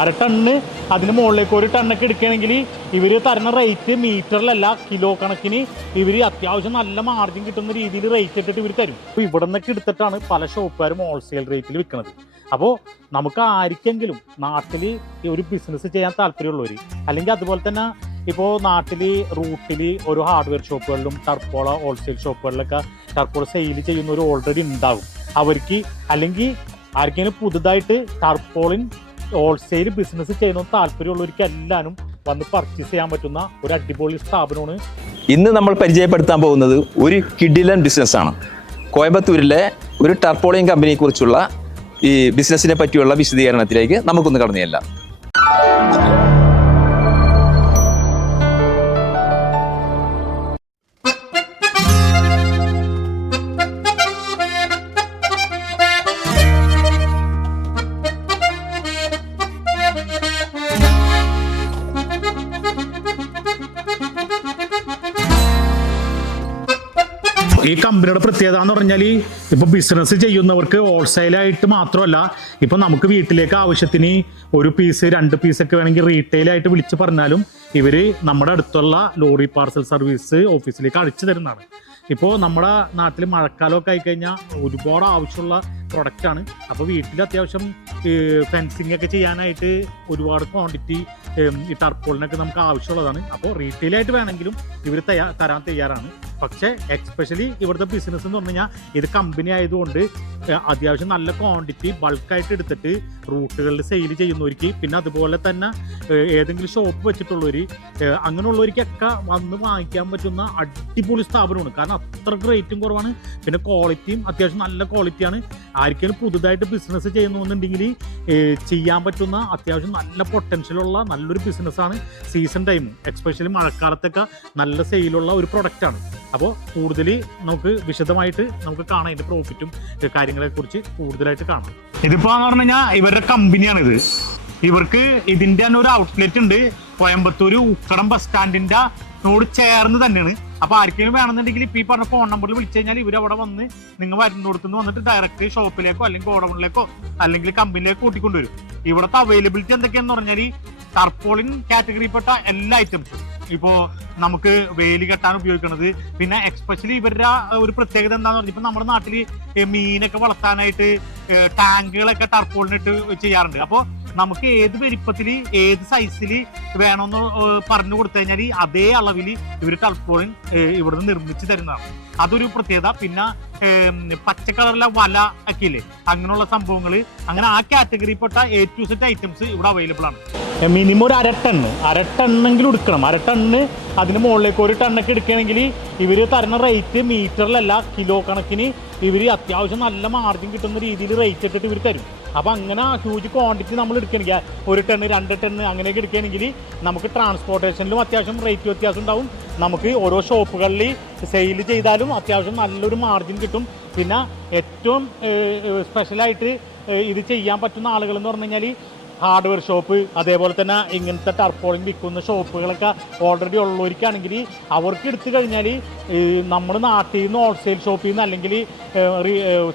അര ടണ്ണ്. അതിന് മുകളിലേക്ക് ഒരു ടണ്ണൊക്കെ എടുക്കുകയാണെങ്കിൽ ഇവർ തരുന്ന റേറ്റ് മീറ്ററിലല്ല കിലോ കണക്കിന് ഇവർ അത്യാവശ്യം നല്ല മാർജിൻ കിട്ടുന്ന രീതിയിൽ റേറ്റ് ഇട്ടിട്ട് ഇവർ തരും. അപ്പോൾ ഇവിടെ നിന്നൊക്കെ എടുത്തിട്ടാണ് പല ഷോപ്പുകാരും ഹോൾസെയിൽ റേറ്റിൽ വിൽക്കുന്നത് അപ്പോൾ നമുക്ക് ആർക്കെങ്കിലും നാട്ടിൽ ഒരു ബിസിനസ് ചെയ്യാൻ താല്പര്യമുള്ളവർ അല്ലെങ്കിൽ അതുപോലെ തന്നെ ഇപ്പോൾ നാട്ടിൽ റൂട്ടിൽ ഒരു ഹാർഡ്വെയർ ഷോപ്പുകളിലും ടർപ്പോള ഹോൾസെയിൽ ഷോപ്പുകളിലൊക്കെ ടർപ്പോള സെയിൽ ചെയ്യുന്നവർ ഓൾറെഡി ഉണ്ടാവും. അവർക്ക് അല്ലെങ്കിൽ ആർക്കെങ്കിലും പുതുതായിട്ട് ടർപ്പോളിൻ ഹോൾസെയിൽ ബിസിനസ് ചെയ്യുന്ന താല്പര്യമുള്ളവർക്ക് എല്ലാവരും വന്ന് പർച്ചേസ് ചെയ്യാൻ പറ്റുന്ന ഒരു അടിപൊളി സ്ഥാപനമാണ്. ഇന്ന് നമ്മൾ പരിചയപ്പെടുത്താൻ പോകുന്നത് ഒരു കിഡിലൻ ബിസിനസ് ആണ്. കോയമ്പത്തൂരിലെ ഒരു ടർപ്പോളിയം കമ്പനിയെക്കുറിച്ചുള്ള ഈ ബിസിനസ്സിനെ പറ്റിയുള്ള വിശദീകരണത്തിലേക്ക് നമുക്കൊന്ന് കടന്നു ചെല്ലാം. ഈ കമ്പനിയുടെ പ്രത്യേകത എന്ന് പറഞ്ഞാൽ ഇപ്പൊ ബിസിനസ് ചെയ്യുന്നവർക്ക് ഹോൾസെയിലായിട്ട് മാത്രമല്ല ഇപ്പൊ നമുക്ക് വീട്ടിലേക്ക് ആവശ്യത്തിന് ഒരു പീസ് രണ്ട് പീസൊക്കെ വേണമെങ്കിൽ റീറ്റെയിൽ ആയിട്ട് വിളിച്ച് പറഞ്ഞാലും ഇവർ നമ്മുടെ അടുത്തുള്ള ലോറി പാർസൽ സർവീസ് ഓഫീസിലേക്ക് അടിച്ചു തരുന്നതാണ്. ഇപ്പോൾ നമ്മുടെ നാട്ടിൽ മഴക്കാലമൊക്കെ ആയിക്കഴിഞ്ഞാൽ ഒരുപാട് ആവശ്യമുള്ള പ്രൊഡക്റ്റാണ് അപ്പോൾ വീട്ടിൽ അത്യാവശ്യം ഫെൻസിങ് ഒക്കെ ചെയ്യാനായിട്ട് ഒരുപാട് ക്വാണ്ടിറ്റി ഈ ടർപ്പോളിനൊക്കെ നമുക്ക് ആവശ്യമുള്ളതാണ്. അപ്പോൾ റീറ്റെയിലായിട്ട് വേണമെങ്കിലും ഇവർ തയ്യാ തരാൻ തയ്യാറാണ്. പക്ഷേ എക്സ്പെഷ്യലി ഇവിടുത്തെ ബിസിനസ് എന്ന് പറഞ്ഞു കഴിഞ്ഞാൽ ഇത് കമ്പനി ആയതുകൊണ്ട് അത്യാവശ്യം നല്ല ക്വാണ്ടിറ്റി ബൾക്കായിട്ട് എടുത്തിട്ട് റൂട്ടുകളിൽ സെയിൽ ചെയ്യുന്നവർക്ക് പിന്നെ അതുപോലെ തന്നെ ഏതെങ്കിലും ഷോപ്പ് വെച്ചിട്ടുള്ളവർ അങ്ങനെയുള്ളവർക്കൊക്കെ വന്ന് വാങ്ങിക്കാൻ പറ്റുന്ന അടിപൊളി സ്ഥാപനമാണ്. കാരണം അത്രയ്ക്ക് റേറ്റും കുറവാണ്. പിന്നെ ക്വാളിറ്റിയും അത്യാവശ്യം നല്ല ക്വാളിറ്റിയാണ് ആർക്കെങ്കിലും പുതുതായിട്ട് ബിസിനസ് ചെയ്യുന്നുണ്ടെങ്കിൽ ചെയ്യാൻ പറ്റുന്ന അത്യാവശ്യം നല്ല പൊട്ടൻഷ്യലുള്ള നല്ലൊരു ബിസിനസ്സാണ് സീസൺ ടൈം എക്സ്പെഷ്യലി മഴക്കാലത്തൊക്കെ നല്ല സെയിലുള്ള ഒരു പ്രൊഡക്റ്റാണ് അപ്പോൾ കൂടുതൽ നമുക്ക് വിശദമായിട്ട് നമുക്ക് കാണാം ഇതിന്റെ പ്രോഫിറ്റും കാര്യങ്ങളെ കുറിച്ച് കൂടുതലായിട്ട് കാണാം. ഇതിപ്പോ എന്ന് പറഞ്ഞു കഴിഞ്ഞാൽ ഇവരുടെ കമ്പനിയാണ് ഇത് ഇവർക്ക് ഇതിന്റെ തന്നെ ഒരു ഔട്ട്ലെറ്റ് ഉണ്ട്. കോയമ്പത്തൂർ ഉക്കടം ബസ് സ്റ്റാൻഡിന്റെ നോട് ചേർന്ന് തന്നെയാണ്. അപ്പൊ ആർക്കെങ്കിലും വേണമെന്നുണ്ടെങ്കിൽ ഇപ്പൊ ഈ പറഞ്ഞ ഫോൺ നമ്പറിൽ വിളിച്ചു കഴിഞ്ഞാൽ ഇവർ അവിടെ വന്ന് നിങ്ങൾ വരുന്നിടത്തുനിന്ന് വന്നിട്ട് ഡയറക്റ്റ് ഷോപ്പിലേക്കോ അല്ലെങ്കിൽ ഗോഡൌണിലേക്കോ അല്ലെങ്കിൽ കമ്പനിയിലേക്കോ കൂട്ടിക്കൊണ്ടുവരും. ഇവിടുത്തെ അവൈലബിലിറ്റി എന്തൊക്കെയാന്ന് പറഞ്ഞാൽ ടർപ്പോളിൻ കാറ്റഗറിയിൽപ്പെട്ട എല്ലാ ഐറ്റംസും ഇപ്പോ നമുക്ക് വേലി കെട്ടാൻ ഉപയോഗിക്കുന്നത് പിന്നെ എക്സ്പെഷ്യലി ഇവരുടെ ഒരു പ്രത്യേകത എന്താന്ന് പറഞ്ഞാൽ ഇപ്പൊ നമ്മുടെ നാട്ടിൽ മീനൊക്കെ വളർത്താനായിട്ട് ടാങ്കുകളൊക്കെ ടർപ്പോളിനിട്ട് ചെയ്യാറുണ്ട്. അപ്പോൾ നമുക്ക് ഏത് വലിപ്പത്തിൽ ഏത് സൈസിൽ വേണമെന്ന് പറഞ്ഞു കൊടുത്തു കഴിഞ്ഞാൽ അതേ അളവിൽ ഇവർ ടർപ്പോളിൻ ഇവിടുന്ന് നിർമ്മിച്ച് തരുന്നതാണ്. അതൊരു പ്രത്യേകത. പിന്നെ പച്ച കളറിലെ വല ഒക്കെ ഇല്ലേ അങ്ങനെയുള്ള സംഭവങ്ങൾ അങ്ങനെ ആ കാറ്റഗറിയിൽപ്പെട്ട എ ടു സെറ്റ് ഐറ്റംസ് ഇവിടെ അവൈലബിൾ ആണ്. മിനിമം ഒരു അരട്ടണ്ണ്. അരട്ടെണ്ണെങ്കിലും ടണ്ണെങ്കിലും എടുക്കണം. അരട്ടെണ്ണ് ടണ്ണ് അതിന് മുകളിലേക്ക് ഒരു ടണ്ണൊക്കെ എടുക്കുകയാണെങ്കിൽ ഇവർ തരുന്ന റേറ്റ് മീറ്ററിലല്ല കിലോ കണക്കിന് ഇവർ അത്യാവശ്യം നല്ല മാർജിൻ കിട്ടുന്ന രീതിയിൽ റേറ്റ് ഇട്ടിട്ട് ഇവർ തരും. അപ്പോൾ അങ്ങനെ ഹ്യൂജ് ക്വാണ്ടിറ്റി നമ്മൾ എടുക്കണമെങ്കിൽ ഒരു ടണ്ണ് രണ്ട് ടണ്ണ് അങ്ങനെയൊക്കെ എടുക്കുകയാണെങ്കിൽ നമുക്ക് ട്രാൻസ്പോർട്ടേഷനിലും അത്യാവശ്യം റേറ്റ് വ്യത്യാസം ഉണ്ടാവും. നമുക്ക് ഓരോ ഷോപ്പുകളിൽ സെയിൽ ചെയ്താലും അത്യാവശ്യം നല്ലൊരു മാർജിൻ കിട്ടും. പിന്നെ ഏറ്റവും സ്പെഷ്യലായിട്ട് ഇത് ചെയ്യാൻ പറ്റുന്ന ആളുകൾ എന്ന് പറഞ്ഞു കഴിഞ്ഞാൽ ഹാർഡ്വെയർ ഷോപ്പ് അതേപോലെ തന്നെ ഇങ്ങനത്തെ ടർപ്പോളിങ് വിൽക്കുന്ന ഷോപ്പുകളൊക്കെ ഓൾറെഡി ഉള്ളവർക്കാണെങ്കിൽ അവർക്ക് എടുത്തു കഴിഞ്ഞാൽ നമ്മൾ നാട്ടിൽ നിന്ന് ഹോൾസെയിൽ ഷോപ്പിൽ നിന്ന് അല്ലെങ്കിൽ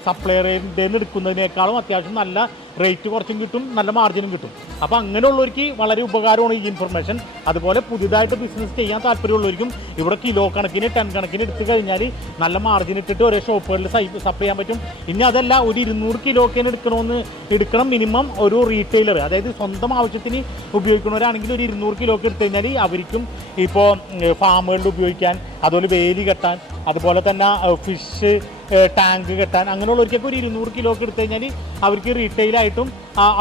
സപ്ലയറിന്റെ നിന്ന് എടുക്കുന്നതിനേക്കാളും അത്യാവശ്യം നല്ല റേറ്റ് കുറച്ചും കിട്ടും നല്ല മാർജിനും കിട്ടും. അപ്പോൾ അങ്ങനെയുള്ളവർക്ക് വളരെ ഉപകാരമാണ് ഈ ഇൻഫർമേഷൻ അതുപോലെ പുതിയതായിട്ട് ബിസിനസ് ചെയ്യാൻ താല്പര്യമുള്ളവർക്കും ഇവിടെ കിലോ കണക്കിന് ടൺ കണക്കിന് എടുത്ത് കഴിഞ്ഞാൽ നല്ല മാർജിൻ ഇട്ടിട്ട് ഒരേ ഷോപ്പുകളിൽ സപ്ലൈ ചെയ്യാൻ പറ്റും. ഇനി അതല്ല ഒരു ഇരുന്നൂറ് കിലോക്കേന് എടുക്കണമെന്ന് എടുക്കണം മിനിമം ഒരു റീറ്റെയിലർ അതായത് സ്വന്തം ആവശ്യത്തിന് ഉപയോഗിക്കുന്നവരാണെങ്കിൽ ഒരു ഇരുന്നൂറ് കിലോക്ക് എടുത്തു കഴിഞ്ഞാൽ അവർക്കും ഇപ്പോൾ ഫാമുകളിൽ ഉപയോഗിക്കാൻ അതുപോലെ വേലി കെട്ടാൻ അതുപോലെ തന്നെ ഫിഷ് ടാങ്ക് കെട്ടാൻ. അങ്ങനെയുള്ളവർക്കൊക്കെ ഒരു ഇരുന്നൂറ് കിലോ ഒക്കെ എടുത്തു കഴിഞ്ഞാൽ അവർക്ക് റീറ്റെയിലായിട്ടും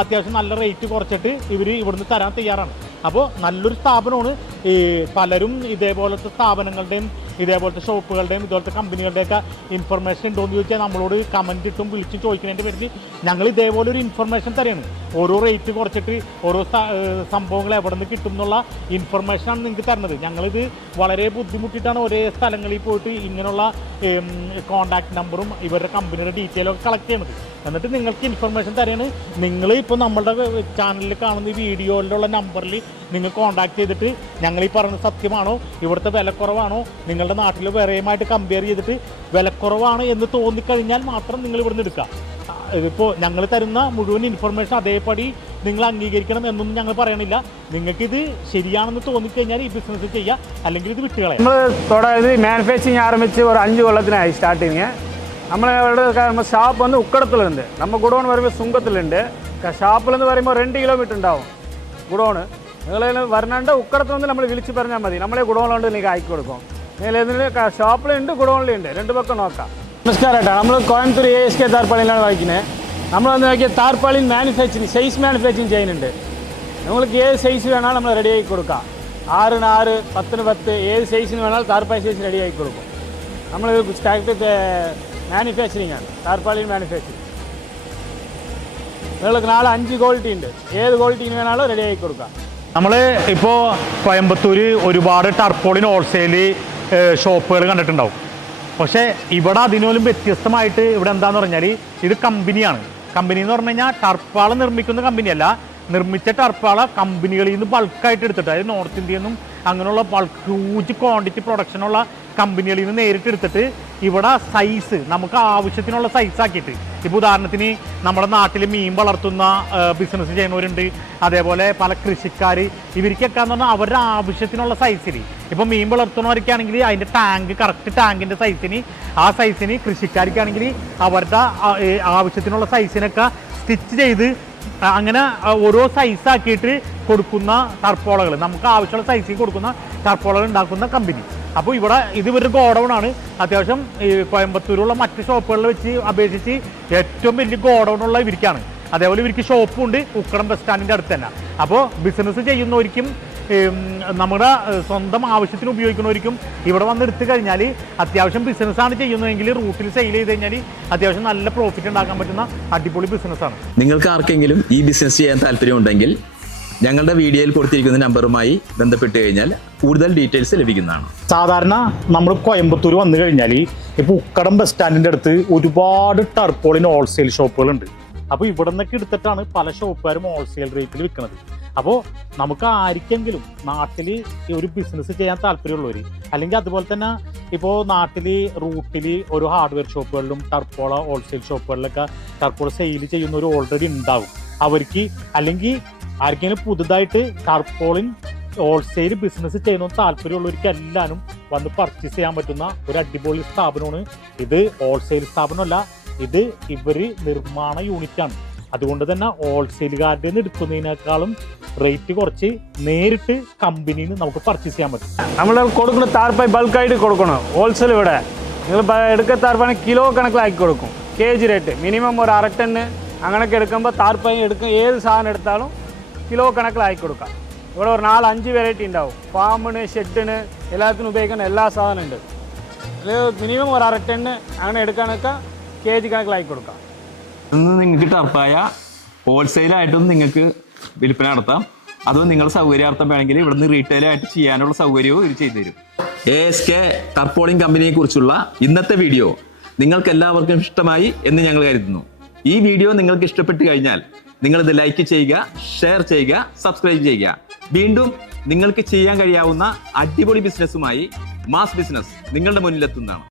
അത്യാവശ്യം നല്ല റേറ്റ് കുറച്ചിട്ട് ഇവർ ഇവിടുന്ന് തരാൻ തയ്യാറാണ്. അപ്പോൾ നല്ലൊരു സ്ഥാപനമാണ് ഈ പലരും ഇതേപോലത്തെ സ്ഥാപനങ്ങളുടെയും ഇതേപോലത്തെ ഷോപ്പുകളുടെയും ഇതുപോലത്തെ കമ്പനികളുടെയൊക്കെ ഇൻഫർമേഷൻ ഉണ്ടോ എന്ന് ചോദിച്ചാൽ നമ്മളോട് കമന്റ് ഇട്ടും വിളിച്ചും ചോദിക്കുന്നതിന്റെ പേരിൽ ഞങ്ങൾ ഇതേപോലെ ഒരു ഇൻഫർമേഷൻ തരണം. ഓരോ റേറ്റ് കുറച്ചിട്ട് ഓരോ സംഭവങ്ങൾ എവിടെ നിന്ന് കിട്ടും എന്നുള്ള ഇൻഫർമേഷനാണ് നിങ്ങൾക്ക് തരുന്നത്. ഞങ്ങളിത് വളരെ ബുദ്ധിമുട്ടിയിട്ടാണ് ഒരേ സ്ഥലങ്ങളിൽ പോയിട്ട് ഇങ്ങനെയുള്ള കോണ്ടാക്ട് നമ്പറും ഇവരുടെ കമ്പനിയുടെ ഡീറ്റെയിലും ഒക്കെ കളക്ട് ചെയ്യുന്നത്. എന്നിട്ട് നിങ്ങൾക്ക് ഇൻഫർമേഷൻ തരാണ്. നിങ്ങൾ ഇപ്പോൾ നമ്മളുടെ ചാനലിൽ കാണുന്ന വീഡിയോയിലുള്ള നമ്പറിൽ നിങ്ങൾ കോൺടാക്ട് ചെയ്തിട്ട് ഞങ്ങൾ ഞങ്ങൾ ഈ പറഞ്ഞ സത്യമാണോ? ഇവിടുത്തെ വിലക്കുറവാണോ? നിങ്ങളുടെ നാട്ടിൽ വേറെയുമായിട്ട് കമ്പയർ ചെയ്തിട്ട് വിലക്കുറവാണ് എന്ന് തോന്നിക്കഴിഞ്ഞാൽ മാത്രം നിങ്ങൾ ഇവിടുന്ന് എടുക്കുക. ഇപ്പോൾ ഞങ്ങൾ തരുന്ന മുഴുവൻ ഇൻഫർമേഷൻ അതേപടി നിങ്ങൾ അംഗീകരിക്കണം എന്നൊന്നും ഞങ്ങൾ പറയണില്ല. നിങ്ങൾക്കിത് ശരിയാണെന്ന് തോന്നിക്കഴിഞ്ഞാൽ ഈ ബിസിനസ് ചെയ്യുക. അല്ലെങ്കിൽ ഇത് വിട്ടുകളയാം. നമ്മൾ തുടർന്ന് മാനുഫാക്ചറിങ് ആരംഭിച്ച് ഒരു അഞ്ച് കൊല്ലത്തിനായി സ്റ്റാർട്ടിങ് നമ്മളവിടെ ഷാപ്പ് വന്ന് ഉക്കടത്തിലുണ്ട്. നമ്മൾ ഗുഡോൺ വരുമ്പോൾ സുങ്കത്തിലുണ്ട്. ഷാപ്പിലെന്ന് പറയുമ്പോൾ രണ്ട് കിലോമീറ്റർ ഉണ്ടാവും. ഗുഡോണ്. നിങ്ങൾ വരണണ്ട് ഉക്കടത്ത് വന്ന് നമ്മൾ വിളിച്ച് പറഞ്ഞാൽ മതി. നമ്മളെ ഗുഡോണിലുണ്ട് നിങ്ങൾക്ക് ആക്കി കൊടുക്കും. നിങ്ങൾ ഇതിന് ഷോപ്പിലുണ്ട് ഗുഡോണിലുണ്ട് രണ്ട് പക്കം നോക്കാം. നമസ്കാരം ഏട്ടാ നമ്മൾ കോയമ്പത്തൂർ എ എസ് കെ താർപ്പാളിയിലാണ് വായിക്കുന്നത് നമ്മൾ വന്ന് നോക്കിയ താർപ്പാളിൻ മാനുഫാക്ചറിങ് സൈസ് മാനുഫാക്ചറിങ് ചെയ്യുന്നുണ്ട്. നിങ്ങൾക്ക് ഏത് സൈസ് വേണാലും നമ്മൾ റെഡി ആക്കി കൊടുക്കാം. ആറിന് ആറ് പത്തിന് പത്ത് ഏത് സൈസിന് വേണാലും താർപ്പാളി സൈസ് റെഡി ആക്കി കൊടുക്കും. നമ്മൾ സ്റ്റാർട്ട് മാനുഫാക്ചറിങ് ആണ്. താർപ്പാളിൻ മാനുഫാക്ചറിങ് നിങ്ങൾക്ക് നാളെ അഞ്ച് ക്വാളിറ്റി ഉണ്ട്. ഏത് ക്വാളിറ്റിന് വേണാലും റെഡി ആക്കി കൊടുക്കാം. നമ്മൾ ഇപ്പോൾ കോയമ്പത്തൂര് ഒരുപാട് ടർപ്പോളിൻ ഹോൾസെയിൽ ഷോപ്പുകൾ കണ്ടിട്ടുണ്ടാവും. പക്ഷേ ഇവിടെ അതിനോലും വ്യത്യസ്തമായിട്ട് ഇവിടെ എന്താന്ന് പറഞ്ഞാൽ ഇത് കമ്പനിയാണ്. കമ്പനി എന്ന് പറഞ്ഞു കഴിഞ്ഞാൽ ടർപ്പാള നിർമ്മിക്കുന്ന കമ്പനിയല്ല നിർമ്മിച്ച ടർപ്പാള കമ്പനികളിൽ നിന്ന് ബൾക്കായിട്ട് എടുത്തിട്ട് അതായത് നോർത്ത് ഇന്ത്യയിൽ നിന്നും അങ്ങനെയുള്ള ബൾക്ക് ഹ്യൂജ് ക്വാണ്ടിറ്റി പ്രൊഡക്ഷനുള്ള കമ്പനികളിൽ നിന്ന് നേരിട്ട് എടുത്തിട്ട് ഇവിടെ സൈസ് നമുക്ക് ആവശ്യത്തിനുള്ള സൈസ് ആക്കിയിട്ട്. ഇപ്പോൾ ഉദാഹരണത്തിന് നമ്മുടെ നാട്ടിൽ മീൻ വളർത്തുന്ന ബിസിനസ് ചെയ്യുന്നവരുണ്ട്. അതേപോലെ പല കൃഷിക്കാർ ഇവർക്കൊക്കെ എന്ന് പറഞ്ഞാൽ അവരുടെ ആവശ്യത്തിനുള്ള സൈസിൽ ഇപ്പോൾ മീൻ വളർത്തുന്നവർക്കാണെങ്കിൽ അതിന്റെ ടാങ്ക് കറക്റ്റ് ടാങ്കിന്റെ സൈസിന് ആ സൈസിന് കൃഷിക്കാർക്കാണെങ്കിൽ അവരുടെ ആവശ്യത്തിനുള്ള സൈസിനൊക്കെ സ്റ്റിച്ച് ചെയ്ത് അങ്ങനെ ഓരോ സൈസ് ആക്കിയിട്ട് കൊടുക്കുന്ന ടർപ്പോളകൾ നമുക്ക് ആവശ്യമുള്ള സൈസിൽ കൊടുക്കുന്ന ടർപ്പോളകൾ ഉണ്ടാക്കുന്ന കമ്പനി അപ്പോൾ ഇവിടെ ഇത് ഇവരുടെ ഗോഡൗൺ ആണ്. അത്യാവശ്യം ഈ കോയമ്പത്തൂരുള്ള മറ്റ് ഷോപ്പുകളിൽ വെച്ച് അപേക്ഷിച്ച് ഏറ്റവും വലിയ ഗോഡൗൺ ഉള്ള ഇവർക്കാണ്. അതേപോലെ ഇവർക്ക് ഷോപ്പും ഉണ്ട് ഉക്കടം ബസ് സ്റ്റാൻഡിന്റെ അടുത്ത് തന്നെ. അപ്പോൾ ബിസിനസ് ചെയ്യുന്നവർക്കും നമ്മുടെ സ്വന്തം ആവശ്യത്തിന് ഉപയോഗിക്കുന്നവർക്കും ഇവിടെ വന്ന് എടുത്തു കഴിഞ്ഞാൽ അത്യാവശ്യം ബിസിനസ്സാണ് ചെയ്യുന്നതെങ്കിൽ റൂട്ടിൽ സെയിൽ ചെയ്ത് കഴിഞ്ഞാൽ അത്യാവശ്യം നല്ല പ്രോഫിറ്റ് ഉണ്ടാക്കാൻ പറ്റുന്ന അടിപൊളി ബിസിനസ്സാണ് നിങ്ങൾക്ക് ആർക്കെങ്കിലും ഈ ബിസിനസ് ചെയ്യാൻ താല്പര്യമുണ്ടെങ്കിൽ ഞങ്ങളുടെ വീഡിയോയിൽ കൊടുത്തിരിക്കുന്ന നമ്പറുമായി ബന്ധപ്പെട്ട് കഴിഞ്ഞാൽ കൂടുതൽ ഡീറ്റെയിൽസ് ലഭിക്കുന്നതാണ്. സാധാരണ നമ്മൾ കോയമ്പത്തൂർ വന്നു കഴിഞ്ഞാൽ ഇപ്പോൾ ഉക്കടം ബസ് സ്റ്റാൻഡിന്റെ അടുത്ത് ഒരുപാട് ടർപ്പോളിന് ഹോൾസെയിൽ ഷോപ്പുകളുണ്ട് അപ്പോൾ ഇവിടെ നിന്നൊക്കെ എടുത്തിട്ടാണ് പല ഷോപ്പുകാരും ഹോൾസെയിൽ റേറ്റിൽ വിൽക്കുന്നത് അപ്പോൾ നമുക്ക് ആർക്കെങ്കിലും നാട്ടിൽ ഒരു ബിസിനസ് ചെയ്യാൻ താല്പര്യമുള്ളവർ അല്ലെങ്കിൽ അതുപോലെ തന്നെ ഇപ്പോൾ നാട്ടിൽ റൂട്ടിൽ ഒരു ഹാർഡ്വെയർ ഷോപ്പുകളിലും ടർപ്പോള ഹോൾസെയിൽ ഷോപ്പുകളിലൊക്കെ ടർപ്പോള സെയിൽ ചെയ്യുന്നവർ ഓൾറെഡി ഉണ്ടാവും. അവർക്ക് അല്ലെങ്കിൽ ആർക്കെങ്കിലും പുതുതായിട്ട് ടർപ്പോളിൻ ഹോൾസെയിൽ ബിസിനസ് ചെയ്യുന്ന താല്പര്യമുള്ളവർക്ക് എല്ലാവരും വന്ന് പർച്ചേസ് ചെയ്യാൻ പറ്റുന്ന ഒരു അടിപൊളി സ്ഥാപനമാണ്. ഇത് ഹോൾസെയിൽ സ്ഥാപനമല്ല ഇത് ഇവർ നിർമ്മാണ യൂണിറ്റ് ആണ്. അതുകൊണ്ട് തന്നെ ഹോൾസെയിലുകാരുടെ നിന്ന് എടുക്കുന്നതിനേക്കാളും റേറ്റ് കുറച്ച് നേരിട്ട് കമ്പനിയിൽ നിന്ന് നമുക്ക് പർച്ചേസ് ചെയ്യാൻ പറ്റും. നമ്മൾ കൊടുക്കുന്ന താർപ്പായി ബൾക്കായിട്ട് കൊടുക്കണം. ഹോൾസെയിൽ ഇവിടെ. നിങ്ങൾ എടുക്കുന്ന താർപ്പാണ് കിലോ കണക്കിലാക്കി കൊടുക്കും. കെ ജി റേറ്റ് മിനിമം ഒരു അര ടണ്ണ് അങ്ങനെയൊക്കെ എടുക്കുമ്പോൾ താർപ്പായി എടുക്കും ഏത് സാധനം എടുത്താലും കിലോ കണക്കിലാക്കി കൊടുക്കാം. ഇവിടെ ഒരു നാല് അഞ്ച് വെറൈറ്റി ഉണ്ടാവും. ഫാമിന് ഷെഡിന് എല്ലാത്തിനും ഉപയോഗിക്കുന്ന എല്ലാ സാധനം ഉണ്ട്. അതിൽ മിനിമം ഒരു അര ടണ്ണ് അങ്ങനെ എടുക്കാനൊക്കെ കെ ജി കണക്കിലാക്കി കൊടുക്കാം. ഇന്ന് നിങ്ങൾക്ക് ടർപ്പായ ഹോൾസെയിലായിട്ടും നിങ്ങൾക്ക് വിൽപ്പന നടത്താം. അതും നിങ്ങളുടെ സൗകര്യാർത്ഥം വേണമെങ്കിൽ ഇവിടുന്ന് റീറ്റെയിലായിട്ട് ചെയ്യാനുള്ള സൗകര്യവും ഇത് ചെയ്തു തരും. എ എസ് കെ ടർപ്പോളിംഗ് കമ്പനിയെ കുറിച്ചുള്ള ഇന്നത്തെ വീഡിയോ നിങ്ങൾക്ക് എല്ലാവർക്കും ഇഷ്ടമായി എന്ന് ഞങ്ങൾ കരുതുന്നു. ഈ വീഡിയോ നിങ്ങൾക്ക് ഇഷ്ടപ്പെട്ട് കഴിഞ്ഞാൽ നിങ്ങളിത് ഇത് ലൈക്ക് ചെയ്യുക ഷെയർ ചെയ്യുക സബ്സ്ക്രൈബ് ചെയ്യുക. വീണ്ടും നിങ്ങൾക്ക് ചെയ്യാൻ കഴിയാവുന്ന അടിപൊളി ബിസിനസ്സുമായി മാസ് ബിസിനസ് നിങ്ങളുടെ മുന്നിലെത്തുന്നതാണ്.